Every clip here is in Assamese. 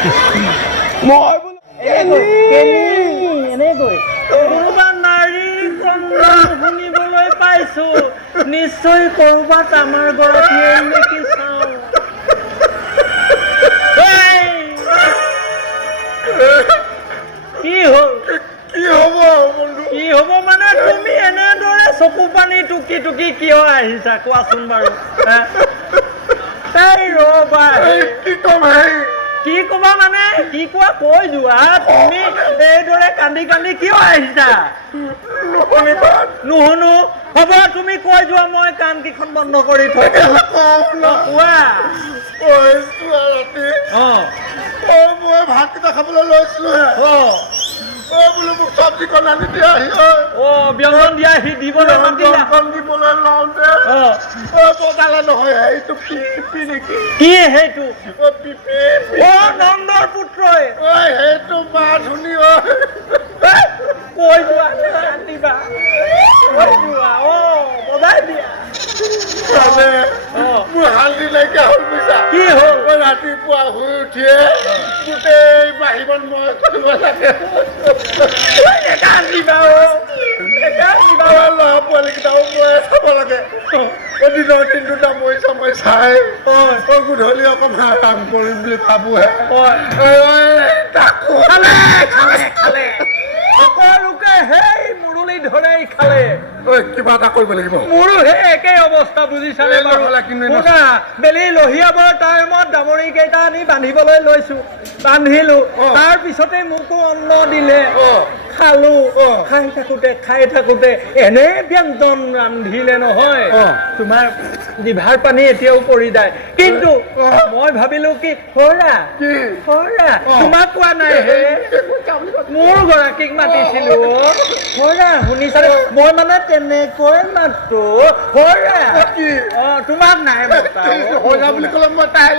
মই বোলো এনেকৈ কোনোবা নাৰীৰ কণ্ঠল শুনিবলৈ পাইছো, নিশ্চয় কৰবাত আমাৰ গৰাকীয়ে নেকি চাওঁ। কি হ'ল? কি হ'ব বন্ধু? কি হ'ব মানে তুমি এনেদৰে চকু পানী টুকি টুকি কিয় আহিছা কোৱাচোন বাৰু? তাই ৰবা, কি কম হেৰি? কি কবা মানে কি কোৱা কৈ যোৱা। তুমি এইদৰে কান্দি কান্দি কিয় আহিছা? নুশুনো। হ'ব তুমি কৈ যোৱা, মই কাণ কেইখন বন্ধ কৰি থৈ কোৱা। ৰাতি অ মই ভাতকেইটা খাবলৈ লৈছিলো, বোলো মোক চব্জিখন আনি দিয়াহি। ব্যঞ্জন দিয়া সি দিবলৈ মাতিলা। দিবলৈ লওঁতে বজালে নহয়, সেইটো পিপি নেকি? কি সেইটো? পিপি নন্দৰ পুত্ৰই। সেইটো মাত শুনি কৈ যোৱা দিবা, কৈ যোৱা। বজাই দিয়া। মোৰ হালধি নাইকিয়া হ'ল বুজিছা। কি হ'ল? ৰাতিপুৱা শুই উঠিয়ে গোটেই বাহিৰত মই কৰিব লাগে। ল'ৰা পোৱালীকেইটাও মই চাব লাগে। দিনৰ দিনটো মই চাই গধূলি অকণমান আৰাম কৰিম বুলি ভাবোহে। সকলোকে সেই মুৰলি ধৰে খালে। কিবা এটা কৰিব লাগিব। মোৰো সেই একেই অৱস্থা বুজিছানে বাৰু? শুনা, বেলি লহিয়াবৰ টাইমত ডামৰি কেইটা আনি বান্ধিবলৈ লৈছো, বান্ধিলো। তাৰ পিছতে মোকো অন্ন দিলে, খালো। খাই থাকোতে এনে ব্যঞ্জন ৰান্ধিলে নহয়, তোমাৰ জিভাৰ পানী এতিয়াও পৰি যায়। কিন্তু মই ভাবিলো কি হৰা তোমাক কোৱা নাই হে, মোৰ গৰাকীক মাতিছিলো। হৰা শুনিছানে? মই মানে তেনেকৈ মাতো। হৰা তোমাক নাই বুলি ক'লে মই তাই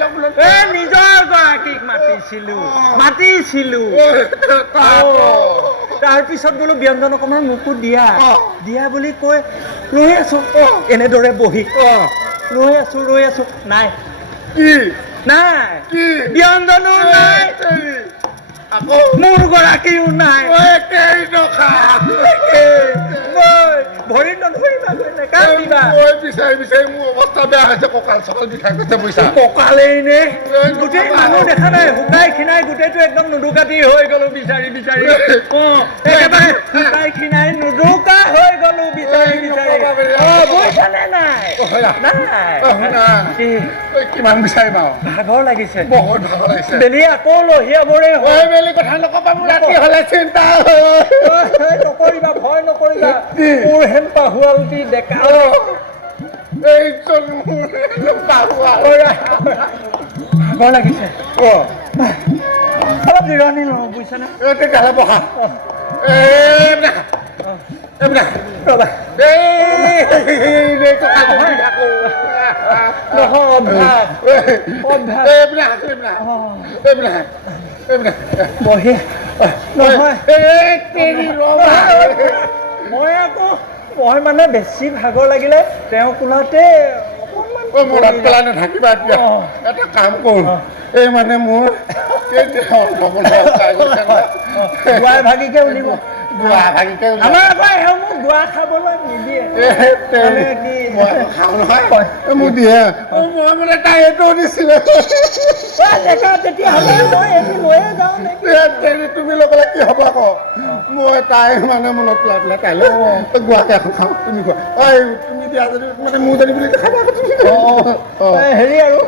নিজৰ গৰাকীক মাতিছিলো। তাৰপিছত বোলো ব্যঞ্জন অকমান মোকো দিয়া বুলি কৈ ৰৈ আছো, এনেদৰে বহি ৰৈ আছো। নাই ব্যঞ্জনো নাই, মোৰ গৰাকীও নাই। ভৰি নধৰিবা, বিচাৰি মোৰ অৱস্থা বেয়া হৈছে। কঁকাল চকাল বিষাই গৈছে বুজিছা। কঁকালেই নে? গোটেই মানুহ দেখা নাই, শুকাই খিনাই গোটেইটো একদম নুদুকাতি হৈ গলো বিচাৰি একেবাৰে শুকাই খিনাই নুদুকা হৈ গলো বিচাৰি বুজিছানে? নাই কিমান বিচাৰিম আৰু? ভাগৰ লাগিছে, বহুত ভাগৰ লাগিছে। বেলি আকৌ লহিয়াবৰে বেলি কথা নকবা, মোৰ ৰাতি হলে চিন্তা নকৰিবা, ভয় নকৰিবা। মোৰ হেন পাহুৱালটি ডেকা ভাগৰ লাগিছে, অলপ জিৰণি লওঁ বুজিছানে? তেতিয়াহ'লে বহা। মই মানে বেছি ভাগৰ লাগিলে তেওঁ কোলাতে পেলাই নাথাকিবা। এতিয়া এটা কাম কৰো, এই মানে মোৰ ভাগিকে উলিব, আমাৰ আকৌ মোক গোৱা খাবলৈ নিদিয়ে। মোক দিয়ে, মই মানে তাই এইটো দিছিলে। তেতিয়াহ'লে মই এদিন লৈয়ে যাওঁ নেকি? তুমি লৈ গ'লে কি হ'ব আকৌ? মই তাই মানে মনত পেলাই পেলাই কাইলৈ গোৱাকে এখন খাওঁ। তুমি কোৱা তুমি দিয়া যদি মানে মোৰ যদি বুলি খাবা। হেৰি আৰু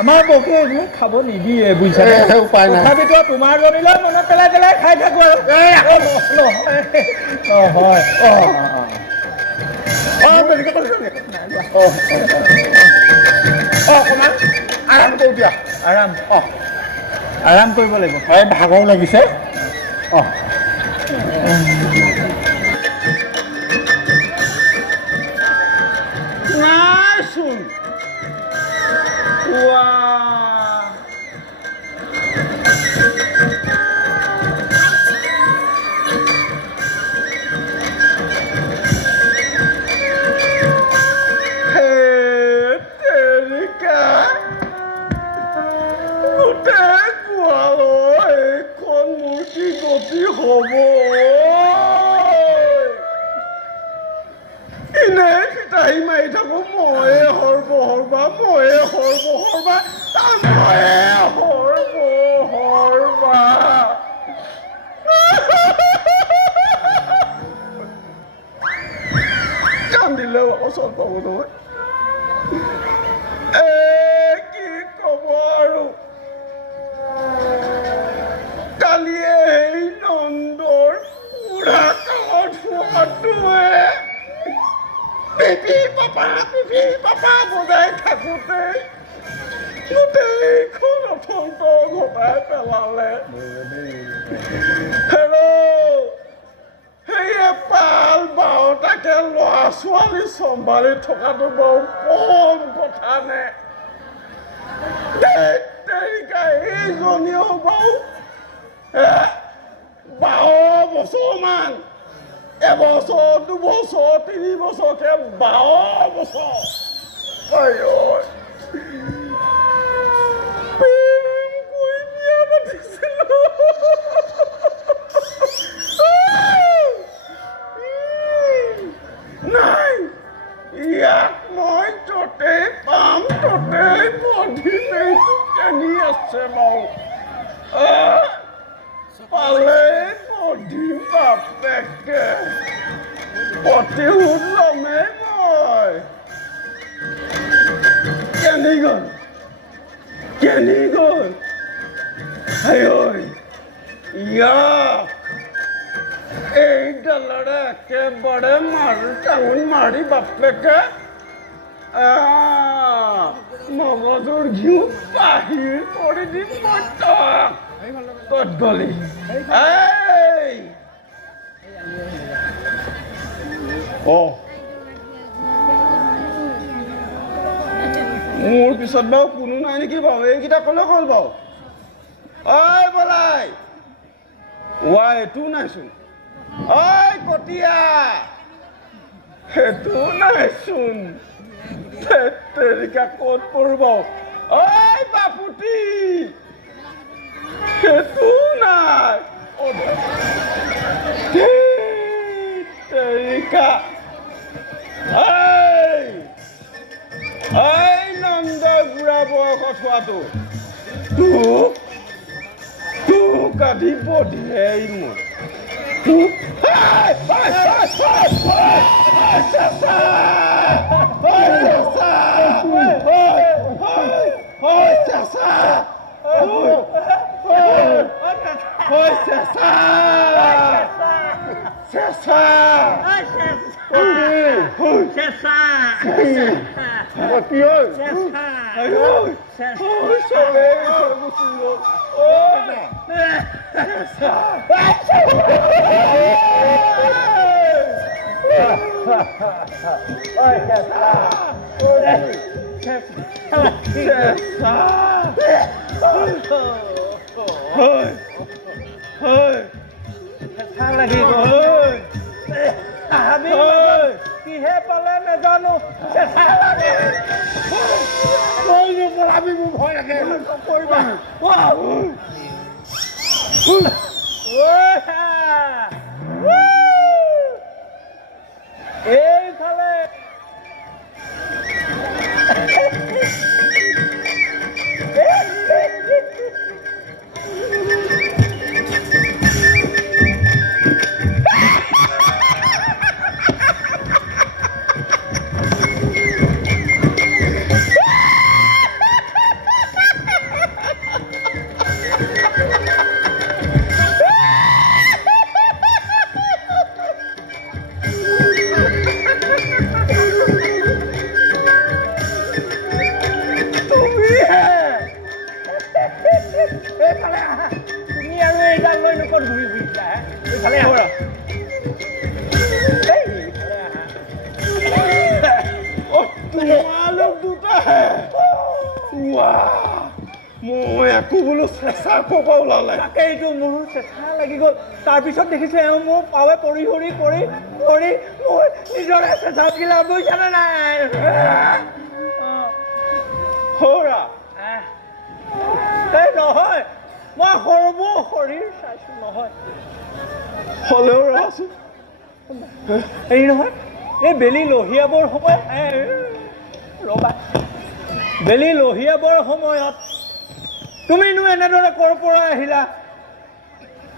আমাৰ বকে এইবোৰ খাব নিদিয়ে বুজিছানে? উপায় নাই। তথাপিতো তোমাৰ জনীলৈ মনত পেলাই খাই থাকো আৰু। নহয় অকণমান আৰাম কৰো দিয়া। আৰাম কৰিব লাগিব। ভাগৰ লাগিছে। নাইচোন গোটেই কি হ'ব এনে ফিতাহী মাৰি থাকো ময়ে সৰ্বসৰ্বা কান্দিলেও ওচৰত পাব নহয় কি ক'ব আৰু কালিয়ে সেই নন্দৰ বুঢ়া কালত হোৱাটোৱে পিপি পাপা বজাই থাকোঁতে গোটেইখন অথন্ত ঘটাই পেলালে সেয়ে পাল বাৰটাকে ল'ৰা ছোৱালী চম্ভালি থকাটো বাৰু কম কথা নে এইজনীও বাৰু 12 বছৰমান এবছৰ 2 বছৰ 3 বছৰকে 12 বছৰ প্ৰেম কৰি বিয়া পাতিছিলোঁ নাই ইয়াক মই য'তেই পাম ত'তেই বধিম এইটো কেনি আছে বাৰু পালে বধিম বাপেকে প্ৰতিশোধ ল'মেই মই কেনি গ'ল ইয়াক এইডালেৰে একেবাৰে টাঙোন মাৰি বাপেকে মগজুৰ ঘিউ বাহিৰ কৰি দিম মই তই গলি মোৰ পিছত বাৰু কোনো নাই নেকি বাৰু এইকেইটা ক'লে ক'ল বাৰু ঐ বলাই এইটো নাইচোন ঐ কটীয়া সেইটো নাইচোন তেৰিকা ক'ত পৰিব ঐ বাপুতি সেইটো নাই তেৰিকা নন্দ বুঢ়া বয়সত হোৱাটো তোক আদি বধিয়ে মোৰ কিহে পালে নাজানো আমি মোৰ ভয় লাগে এইফালে মই একো বোলো চেঁচা ক'বা ওলালে তাকেইটো মোৰ চেঁচা লাগি গ'ল তাৰপিছত দেখিছো এওঁ মোৰ পাৱে পৰি মোৰ নিজৰে চেঁচা গিলা বুজিছানে নাই এই নহয় মই শৰীৰ চাইছো নহয় হ'লেও ৰচোন হেৰি নহয় এই বেলি লহিয়াবৰ সময়ত ৰ'বা বেলি লহিয়াবৰ সময়ত তুমিনো এনেদৰে ক'ৰ পৰা আহিলা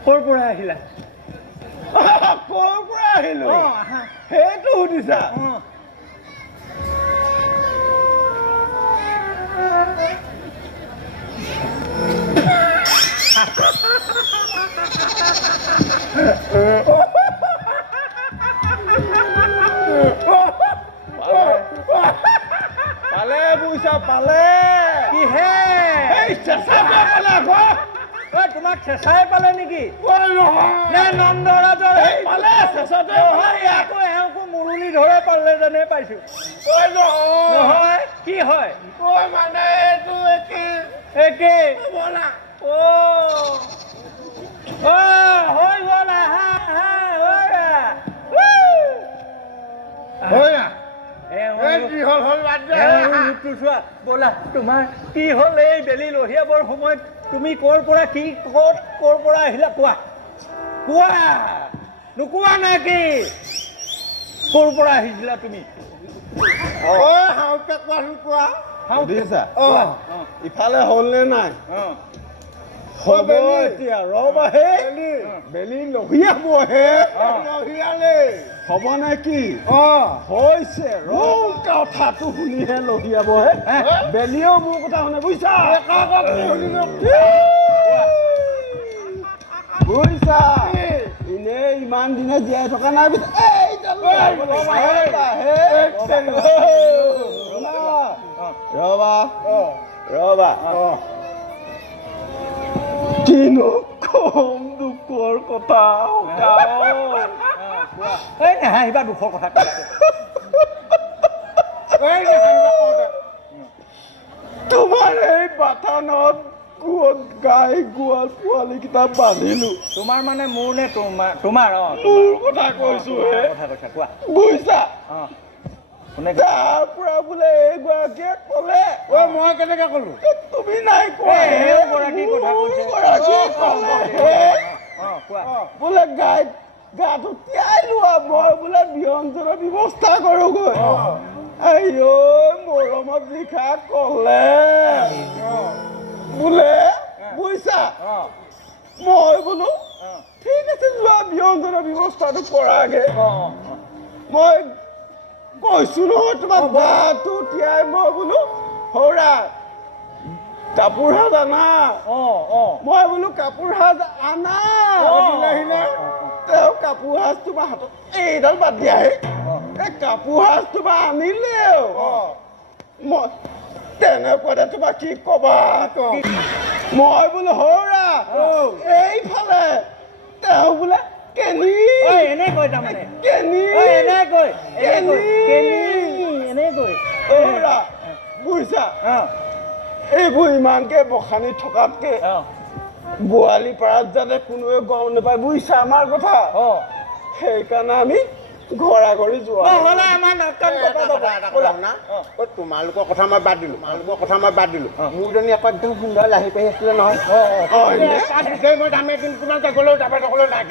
ক'ৰ পৰা আহিলা ক'ৰ পৰা আহিলো আহা সেইটো সুধিছা পালে বুইছা পালে কিহে তোমাক চেঁচাই পালে নেকি নে নন্দৰাজৰ এওঁকো মুৰুলি ধৰে পালে যেনে পাইছো নহয় কি হয় মানে এইটো একে হৈ গ'ল আহা ব'লা তোমাৰ কি হ'ল এই বেলি লহিয়াবৰ সময়ত তুমি ক'ৰ পৰা কি ক'ৰ পৰা আহিলা কোৱা নোকোৱা নে কি ক'ৰ পৰা আহিছিলা তুমি ইফালে হ'ল নে নাই হ'ব এতিয়া ৰ'বাহে বেলি লহিয়াবহে হ'ব নে কি হৈছে কথাটো শুনিহে লহিয়াবহে বেলিও মোৰ কথা শুনে বুজিছা বুজিছা এনেই ইমান দিনে জীয়াই থকা নাই ৰবা কিনো কম দুখৰ কথা নাহাঁহিবা দুখৰ কথা তোমাৰ এই বাটানত গাই গোৱাল পোৱালীকেইটা বান্ধিলো তোমাৰ মানে মোৰ নে তোমাৰ মোৰ কথা কৈছো কথা কৈছা কোৱা বুজিছা তাৰ পৰা বোলে এইগৰাকীয়ে ক'লে মই কেনেকে ক'লো তুমি নাই বোলে গাটো তিয়াই লোৱা মই বোলে ব্যঞ্জনৰ ব্যৱস্থা কৰোগৈ মৰমত লিখা ক'লে বোলে বুজিছা মই বোলো ঠিক আছে যোৱা ব্যঞ্জনৰ ব্যৱস্থাটো কৰাগে মই কৈছো নহয় তোমাক গাটো তিয়াই মই বোলো সৌৰা কাপোৰ সাজ আনা মই বোলো কাপোৰ সাজ আনা তেওঁ কাপোৰ সাজ তোমাৰ হাতত এইডাল বাদ দিয়াহে এই কাপোৰ সাজ তোমাৰ আনিলেও মই তেনেকুৱাতে তোমাক কি কবা মই বোলো সৌৰা এইফালে তেওঁ বোলে এনেকৈ তাৰমানে এনেকৈ বুজিছা এইবোৰ ইমানকে বখানি থকাতকে বোৱালি পাৰাত যাতে কোনোৱে গম নাপায় বুজিছা আমাৰ কথা সেইকাৰণে আমি ঘৰা ঘৰি যোৱা তোমালোকৰ কথা মই বাদ দিলো মোৰজনী আকৌ একদম সুন্দৰ লাহি পাহি আছিলে নহয় মই যামেই কিন্তু তোমালোকে গ'লেও যাবা নগ'লেও নাই